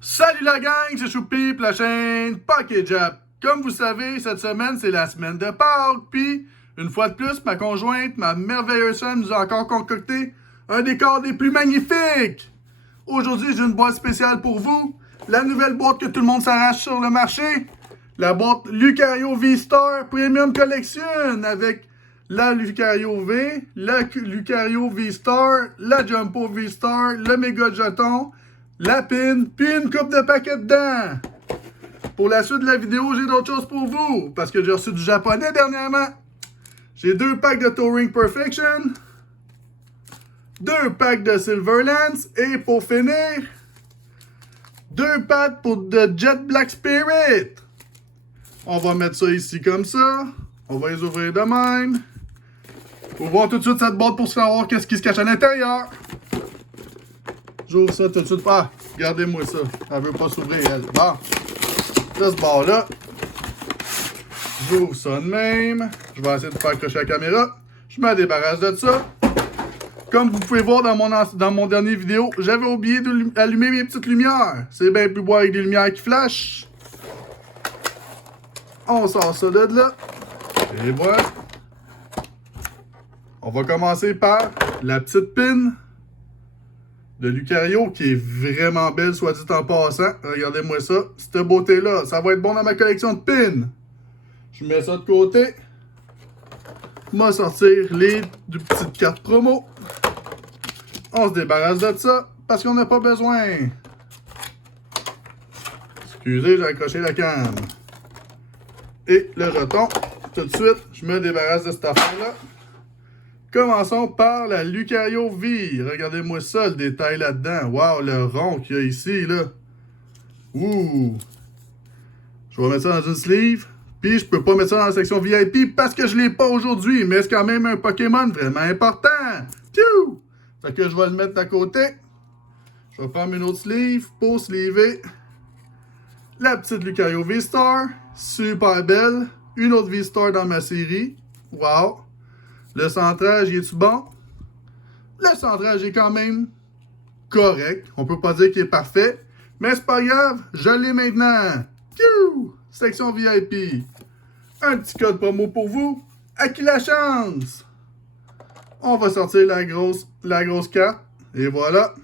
Salut la gang, c'est Choupi pour la chaîne Pocket Jap. Comme vous savez, cette semaine, c'est la semaine de Pâques. Puis, une fois de plus, ma conjointe, ma merveilleuse femme, nous a encore concocté un décor des plus magnifiques. Aujourd'hui, j'ai une boîte spéciale pour vous. La nouvelle boîte que tout le monde s'arrache sur le marché. La boîte Lucario V-Star Premium Collection avec la Lucario V, la Lucario V-Star, la Jumbo V-Star, le méga jeton, la pin, puis une coupe de paquets dedans. Pour la suite de la vidéo, j'ai d'autres choses pour vous, parce que j'ai reçu du japonais dernièrement. J'ai 2 packs de Touring Perfection, 2 packs de Silverlance, et pour finir, 2 packs pour de Jet Black Spirit. On va mettre ça ici comme ça. On va les ouvrir de même. Faut voir tout de suite cette boîte pour savoir qu'est-ce qui se cache à l'intérieur. J'ouvre ça tout de suite. Ah, regardez-moi ça. Elle veut pas s'ouvrir, elle. Bon. Là, ce bord-là. J'ouvre ça de même. Je vais essayer de faire accrocher la caméra. Je me débarrasse de ça. Comme vous pouvez voir dans mon dernier vidéo, j'avais oublié d'allumer mes petites lumières. C'est bien plus beau avec des lumières qui flashent. On sort ça de là. Et voilà. On va commencer par la petite pin de Lucario qui est vraiment belle, soit dit en passant. Regardez-moi ça. Cette beauté-là, ça va être bon dans ma collection de pins. Je mets ça de côté. On va sortir les petites cartes promo. On se débarrasse de ça parce qu'on n'a pas besoin. Excusez, j'ai accroché la canne. Et le jeton. Tout de suite, je me débarrasse de cette affaire-là. Commençons par la Lucario V. Regardez-moi ça, le détail là-dedans. Wow, le rond qu'il y a ici, là. Ouh. Je vais mettre ça dans une sleeve. Puis, je peux pas mettre ça dans la section VIP parce que je l'ai pas aujourd'hui. Mais c'est quand même un Pokémon vraiment important. Piou! Fait que je vais le mettre à côté. Je vais prendre une autre sleeve pour sleever la petite Lucario V-Star. Super belle. Une autre V-Star dans ma série. Wow. Le centrage, il est-tu bon? Le centrage est quand même correct. On peut pas dire qu'il est parfait. Mais c'est pas grave, je l'ai maintenant. Piou! Section VIP. Un petit code promo pour vous. À qui la chance? On va sortir la grosse carte. Et voilà.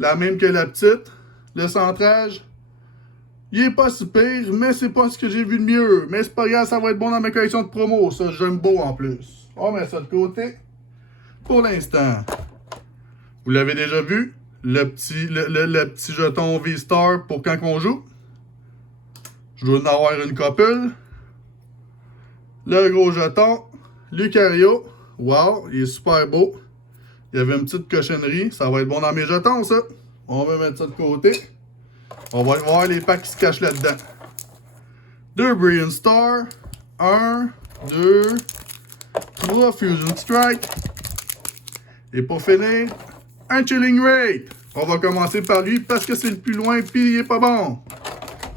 La même que la petite. Le centrage, il est pas si pire, mais c'est pas ce que j'ai vu de mieux. Mais c'est pas grave, ça va être bon dans ma collection de promo. Ça, j'aime beau en plus. On met ça de côté. Pour l'instant, vous l'avez déjà vu, le petit jeton V-Star pour quand on joue. Je dois en avoir une copule. Le gros jeton, Lucario. Wow, il est super beau. Il y avait une petite cochonnerie. Ça va être bon dans mes jetons, ça. On va mettre ça de côté. On va voir les packs qui se cachent là-dedans. 2 Brilliant Star. 1, 2, 3 Fusion Strike. Et pour finir, un Chilling Rate. On va commencer par lui parce que c'est le plus loin puis il est pas bon.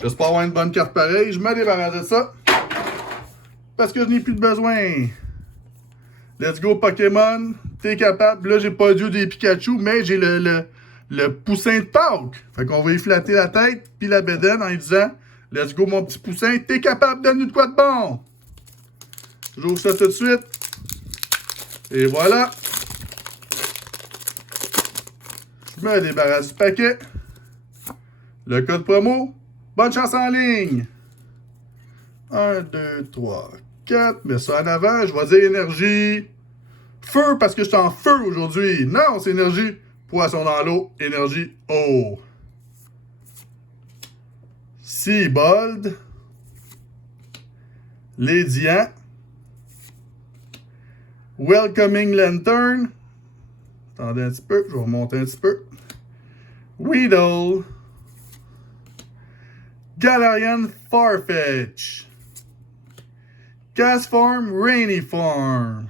J'espère avoir une bonne carte pareille. Je me débarrasse de ça. Parce que je n'ai plus de besoin. Let's go Pokémon. T'es capable. Là, j'ai pas dû des Pikachu, mais j'ai le poussin de Pâques. Fait qu'on va y flatter la tête puis la bédaine en lui disant let's go mon petit poussin. T'es capable de donner de quoi de bon. J'ouvre ça tout de suite. Et voilà. Je me débarrasse du paquet. Le code promo. Bonne chance en ligne. 1, 2, 3, 4. Mets ça en avant. Je vais dire énergie. Feu parce que je suis en feu aujourd'hui. Non, c'est énergie. Poisson dans l'eau. Énergie eau. Seabold. Lédian. Welcoming Lantern. Attendez un petit peu, je vais remonter un petit peu. Weedle. Galarian Farfetch. Castform Rainy Farm.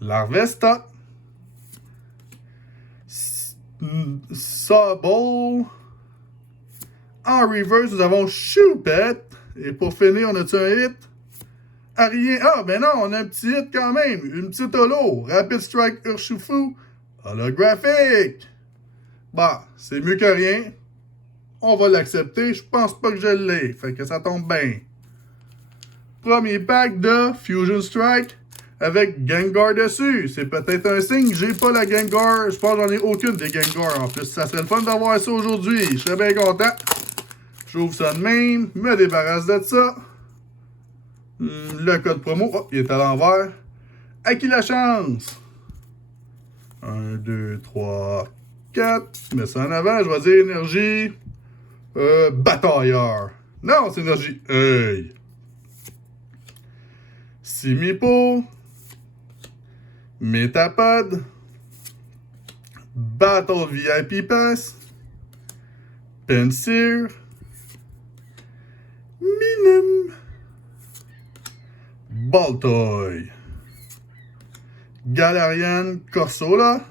Larvesta. Sobble. En reverse, nous avons Choupette. Et pour finir, on a-tu un hit? Ah, rien. Ah, ben non, on a un petit hit quand même. Une petite holo. Rapid Strike Urshifu. Holographique. Bah, c'est mieux que rien. On va l'accepter. Je pense pas que je l'ai. Fait que ça tombe bien. Premier pack de Fusion Strike avec Gengar dessus. C'est peut-être un signe que j'ai pas la Gengar. Je pense que j'en ai aucune des Gengar en plus. Ça serait le fun d'avoir ça aujourd'hui. Je serais bien content. J'ouvre ça de même. Me débarrasse de ça. Le code promo. Oh, il est à l'envers. À qui la chance? 1, 2, 3, 4. Je mets ça en avant. Je vais dire énergie. Batailleur. Non, c'est énergie. Œil. Simipo. Metapod. Battle VIP Pass. Pensir. Minim. Baltoy. Galarian Corsola.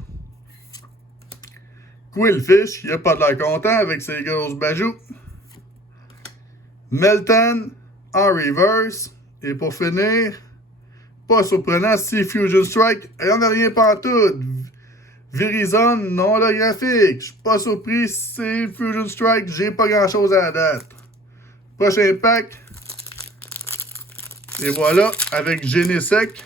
Quillfish, il a pas de l'air content avec ses grosses bajoux. Meltan en reverse. Et pour finir, pas surprenant, c'est Fusion Strike. Il n'y en a rien pantoute. Verizon non holographique. Je suis pas surpris, c'est Fusion Strike. J'ai pas grand chose à la date. Prochain pack. Et voilà, avec Genesec.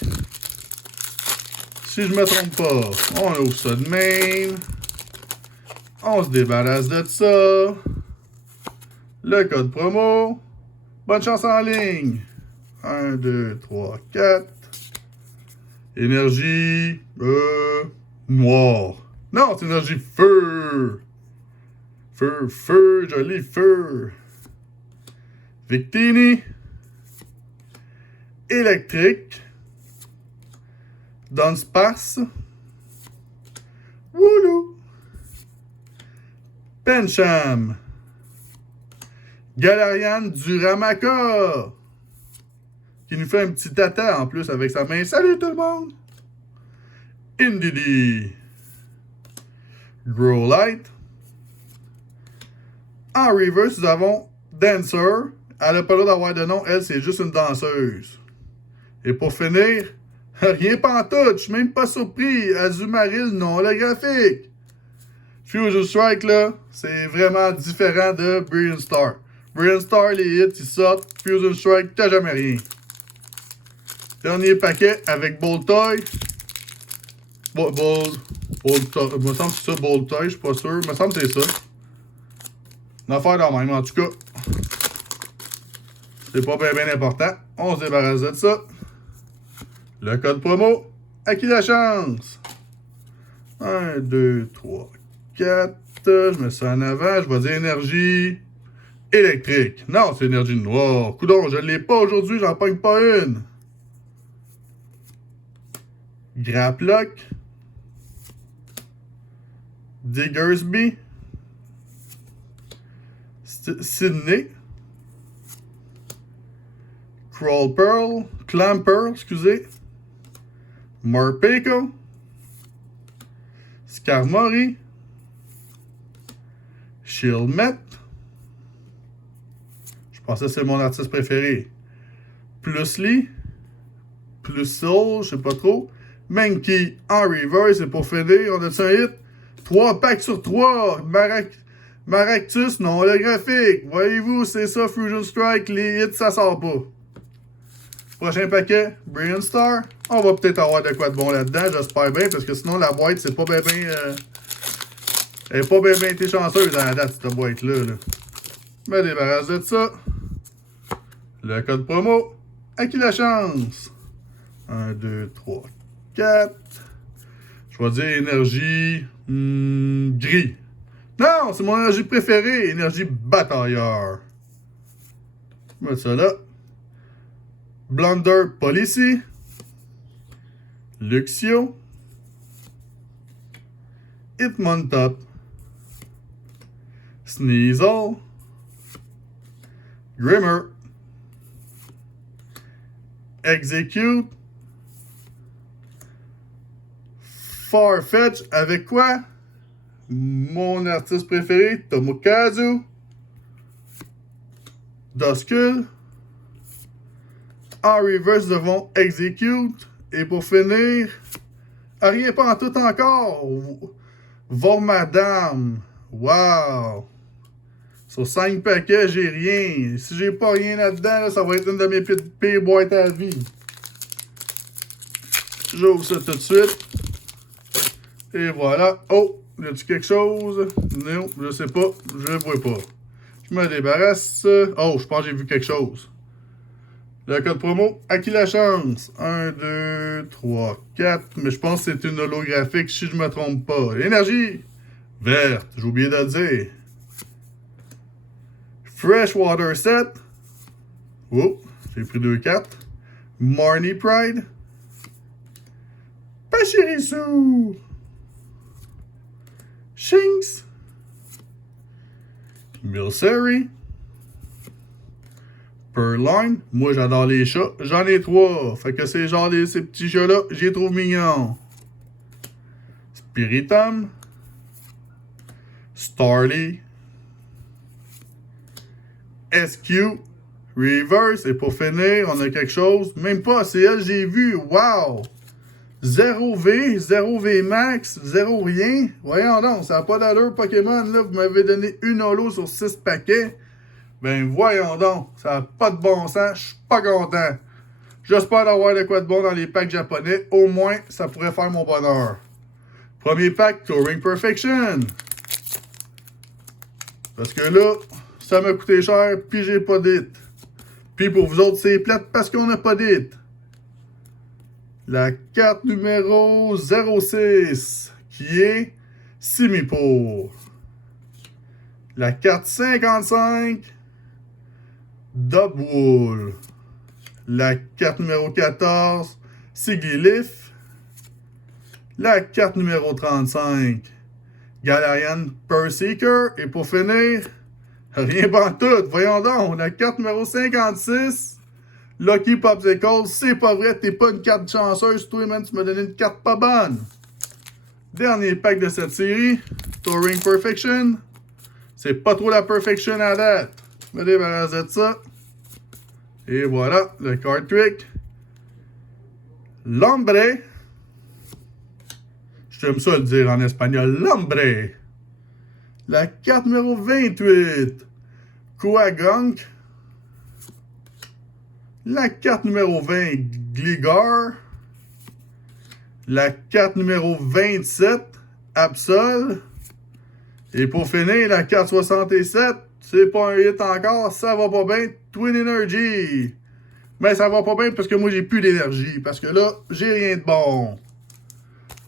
Si je me trompe pas, on ouvre ça de même. On se débarrasse de ça. Le code promo. Bonne chance en ligne. 1, 2, 3, 4. Énergie. Noir. Non, c'est énergie feu. Feu, joli feu. Victini. Électrique. Dunsparce. Woulou. Pencham. Galarian du Ramaka. Qui nous fait un petit tata en plus avec sa main. Salut tout le monde! Indidi. Growlite. En reverse, nous avons Dancer. Elle n'a pas l'air d'avoir de nom. Elle, c'est juste une danseuse. Et pour finir, rien pantoute. Je suis même pas surpris. Azumarill non holographique. Fusion Strike, là, c'est vraiment différent de Brilliant Star. Brilliant Star, les hits, ils sortent. Fusion Strike, t'as jamais rien. Dernier paquet avec Boltoy. Boltoy. Il me semble que c'est ça, Boltoy, je suis pas sûr. Il me semble que c'est ça. Une affaire dans même, en tout cas. C'est pas bien important. On se débarrasse de ça. Le code promo. À qui la chance? 1, 2, 3, 4. Je mets ça en avant. Je vais dire énergie électrique. Non, c'est énergie noire. Coudon, je l'ai pas aujourd'hui. J'en pogne pas une. Graplock. Diggersby. Sydney. Clamperl, excusez. Morpeko. Skarmory. Shieldmet. Je pensais que c'est mon artiste préféré. Plusly. Plussoul, je sais pas trop. Mankey en reverse. Et pour finir, on a un hit. 3 packs sur 3. Maractus non holographique. Voyez-vous, c'est ça, Fusion Strike. Les hits, ça sort pas. Prochain paquet, Brilliant Star. On va peut-être avoir de quoi de bon là-dedans, j'espère bien, parce que sinon la boîte, c'est pas bien elle est pas bien été chanceuse dans la date, cette boîte-là. Là. Me débarrasse de ça. Le code promo. À qui la chance? 1, 2, 3, 4. Je vais dire énergie gris. Non, c'est mon énergie préférée, énergie batailleur. Je vais mettre ça là. Blunder Policy. Luxio. Hitmontop. Sneasel. Grimmer. Execute. Farfetch avec quoi? Mon artiste préféré, Tomokazu. Duskull. En reverse, nous avons Execute. Et pour finir, rien pas en tout encore. Vormadam. Wow. Sur 5 paquets, j'ai rien. Si j'ai pas rien là-dedans, là, ça va être une de mes pires boîtes à vie. J'ouvre ça tout de suite. Et voilà. Oh, y a-tu quelque chose? Non, je sais pas. Je le vois pas. Je me débarrasse. Oh, je pense que j'ai vu quelque chose. Le code promo, à qui la chance? 1, 2, 3, 4. Mais je pense que c'est une holographique si je me trompe pas. Énergie verte, j'ai oublié de le dire. Freshwater Set. Oh, j'ai pris 2 cartes. Marnie Pride. Pachirisu. Shinx. Milcery. Purrloin. Moi, j'adore les chats. J'en ai 3. Fait que c'est genre ces petits chats-là, j'y trouve mignons. Spiritomb. Starly. SQ. Reverse. Et pour finir, on a quelque chose. Même pas, c'est elle, j'ai vu. Wow! 0 V, 0 V Max, 0 rien. Voyons donc, ça n'a pas d'allure Pokémon. Là, vous m'avez donné une holo sur 6 paquets. Ben voyons donc, ça n'a pas de bon sens. Je suis pas content. J'espère d'avoir de quoi de bon dans les packs japonais. Au moins, ça pourrait faire mon bonheur. Premier pack, Touring Perfection. Parce que là, ça m'a coûté cher, puis j'ai pas d'hit. Puis pour vous autres, c'est plate parce qu'on n'a pas d'hit. La carte numéro 06, qui est Simipour. La carte 55, Dubwool. La carte numéro 14, Sigilyph. La carte numéro 35, Galarian Perseeker. Et pour finir, rien pantoute, voyons donc, la carte numéro 56, Lucky Popsicle. C'est pas vrai, t'es pas une carte chanceuse, toi, man, tu m'as donné une carte pas bonne. Dernier pack de cette série, Touring Perfection. C'est pas trop la Perfection à date. Je me débarrasse de ça. Et voilà, le card trick. Lombre. J'aime ça le dire en espagnol. Lombre. La carte numéro 28. Coagunk. La carte numéro 20. Gligar. La carte numéro 27. Absol. Et pour finir, la carte 67. C'est pas un hit encore. Ça va pas bien. Twin Energy. Mais ça va pas bien parce que moi j'ai plus d'énergie. Parce que là, j'ai rien de bon.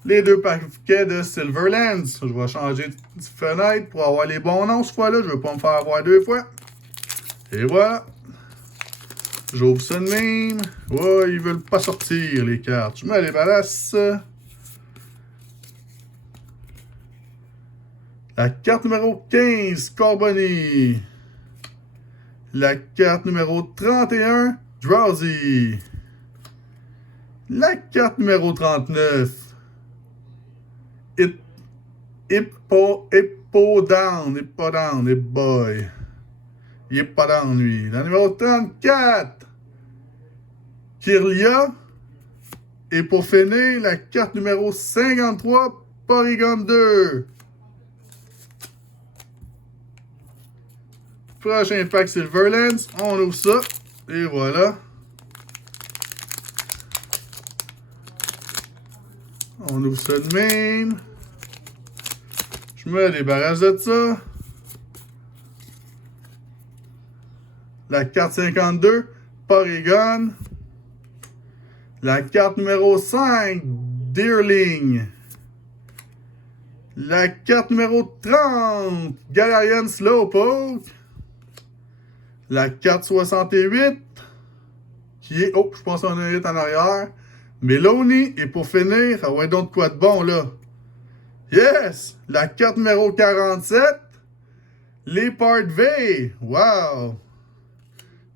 Les 2 paquets de Silverlands. Je vais changer de fenêtre pour avoir les bons noms cette fois-là. Je veux pas me faire avoir 2 fois. Et voilà. J'ouvre ça de même. Ouais, ils veulent pas sortir les cartes. Je me les débarrasse. La carte numéro 15, Carboni. La carte numéro 31, Drowsy. La carte numéro 39, Hippowdon, et boy. Il est pas down, lui. La numéro 34, Kirlia. Et pour finir, la carte numéro 53, Porygon 2. Prochain pack Silverlands, on ouvre ça. Et voilà. On ouvre ça de même. Je me débarrasse de ça. La carte 52, Porygon. La carte numéro 5, Deerling. La carte numéro 30, Galarian Slowpoke. La carte 68, qui est... Oh, je pense qu'on a un hit en arrière. Melony. Et pour finir, ah ouais, donc quoi de bon, là? Yes! La carte numéro 47, Leopard V. Wow!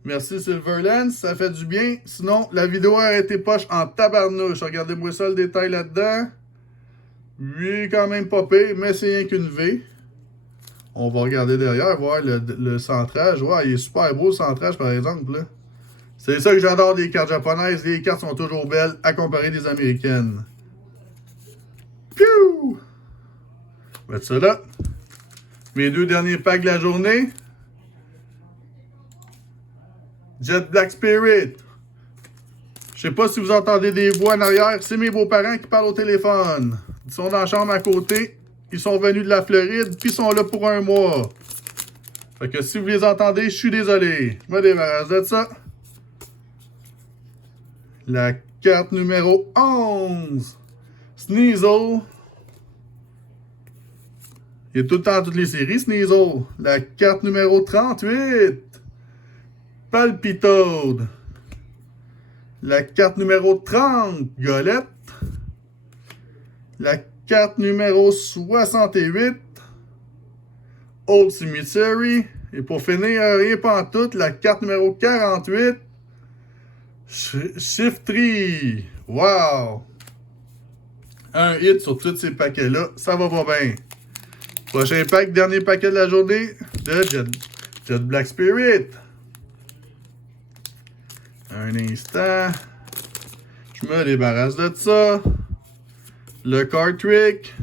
Merci Silverlands, ça fait du bien. Sinon, la vidéo a été poche en tabarnouche. Regardez-moi ça, le détail là-dedans. Lui, quand même pas pire, mais c'est rien qu'une V. On va regarder derrière, voir le centrage. Ouais, il est super beau le centrage, par exemple. Là. C'est ça que j'adore des cartes japonaises. Les cartes sont toujours belles à comparer des américaines. Piou! Mettre ça là. Mes 2 derniers packs de la journée. Jet Black Spirit. Je sais pas si vous entendez des voix en arrière. C'est mes beaux-parents qui parlent au téléphone. Ils sont dans la chambre à côté. Ils sont venus de la Floride, puis ils sont là pour 1 mois. Fait que si vous les entendez, je suis désolé. Je me débarrasse de ça. La carte numéro 11. Sneasel. Il est tout le temps dans toutes les séries, Sneasel. La carte numéro 38. Palpitoad. La carte numéro 30. Golette. La carte numéro 68. Old Cemetery. Et pour finir, rien pantoute, la carte numéro 48. Shiftry. Wow! Un hit sur tous ces paquets-là. Ça va pas bien. Prochain pack, dernier paquet de la journée de Jet Black Spirit. Un instant. Je me débarrasse de ça. Le card trick.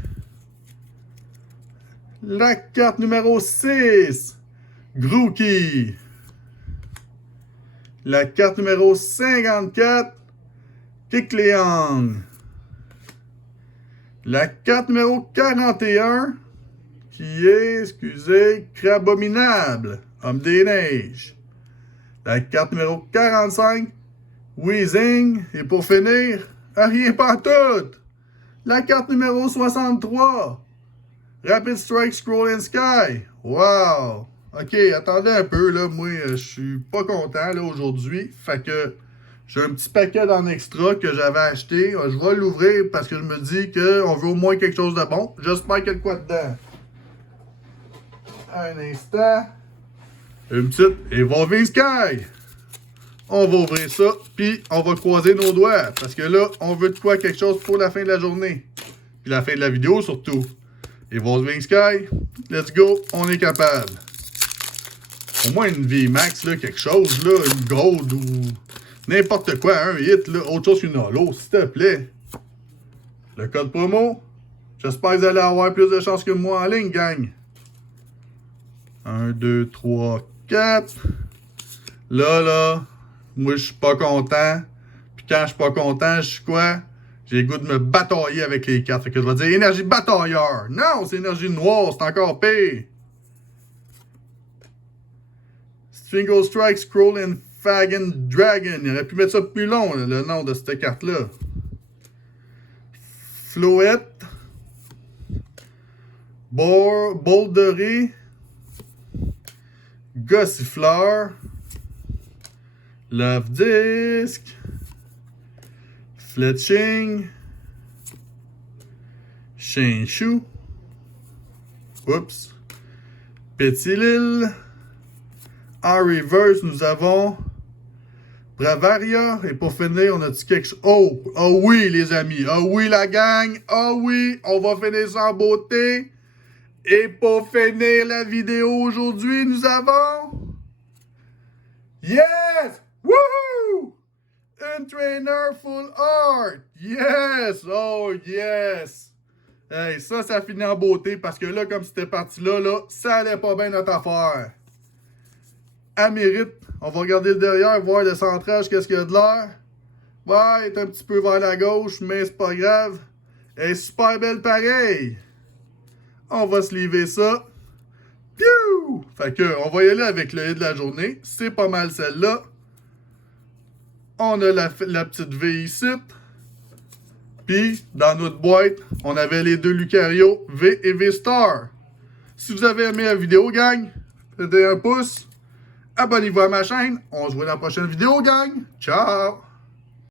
La carte numéro 6. Grookey. La carte numéro 54. Kikleon. La carte numéro 41. Qui est, excusez, Crabominable. Homme des neiges. La carte numéro 45. Weezing. Et pour finir, rien pantoute. La carte numéro 63. Rapid Strike Scroll and Sky. Wow! Ok, attendez un peu, là. Moi, je suis pas content, là, aujourd'hui. Fait que j'ai un petit paquet d'en extra que j'avais acheté. Je vais l'ouvrir parce que je me dis qu'on veut au moins quelque chose de bon. J'espère qu'il y a de quoi dedans. Un instant. Une petite Evolving Sky. On va ouvrir ça, puis on va croiser nos doigts. Parce que là, on veut de quoi quelque chose pour la fin de la journée. Puis la fin de la vidéo, surtout. Evolving Sky, let's go, on est capable. Au moins une VMAX, là, quelque chose, là, une Gold ou n'importe quoi, un hit, là, autre chose qu'une holo, s'il te plaît. Le code promo, j'espère que vous allez avoir plus de chance que moi en ligne, gang. 1, 2, 3, 4. Là, moi, je suis pas content. Puis quand je suis pas content, je suis quoi? J'ai le goût de me batailler avec les cartes. Fait que je vais dire énergie batailleur. Non, c'est énergie noire, c'est encore pire. Single Strike, Scroll and Fagon Dragon. Il aurait pu mettre ça plus long, là, le nom de cette carte-là. Floette. Boulderé. Gossifleur. Love Disc. Fletching. Shinchu. Oups. Pétilil. En reverse, nous avons Bravaria. Et pour finir, on a-tu quelque chose? Oh! Oh oui, les amis. Oh oui, la gang. Oh oui, on va finir ça en beauté. Et pour finir la vidéo aujourd'hui, nous avons... Yes! Woohoo! Un trainer full art! Yes! Oh yes! Hey, ça finit en beauté parce que là, comme c'était parti là, ça allait pas bien notre affaire. Elle mérite. On va regarder le derrière, voir le centrage, qu'est-ce qu'il y a de l'air. Ouais, il est un petit peu vers la gauche, mais c'est pas grave. Elle est super belle pareil. On va se lever ça. Piou! Fait que, on va y aller avec le hit de la journée. C'est pas mal celle-là. On a la petite V ici. Puis, dans notre boîte, on avait les deux Lucario, V et V-Star. Si vous avez aimé la vidéo, gang, mettez un pouce. Abonnez-vous à ma chaîne. On se voit dans la prochaine vidéo, gang. Ciao!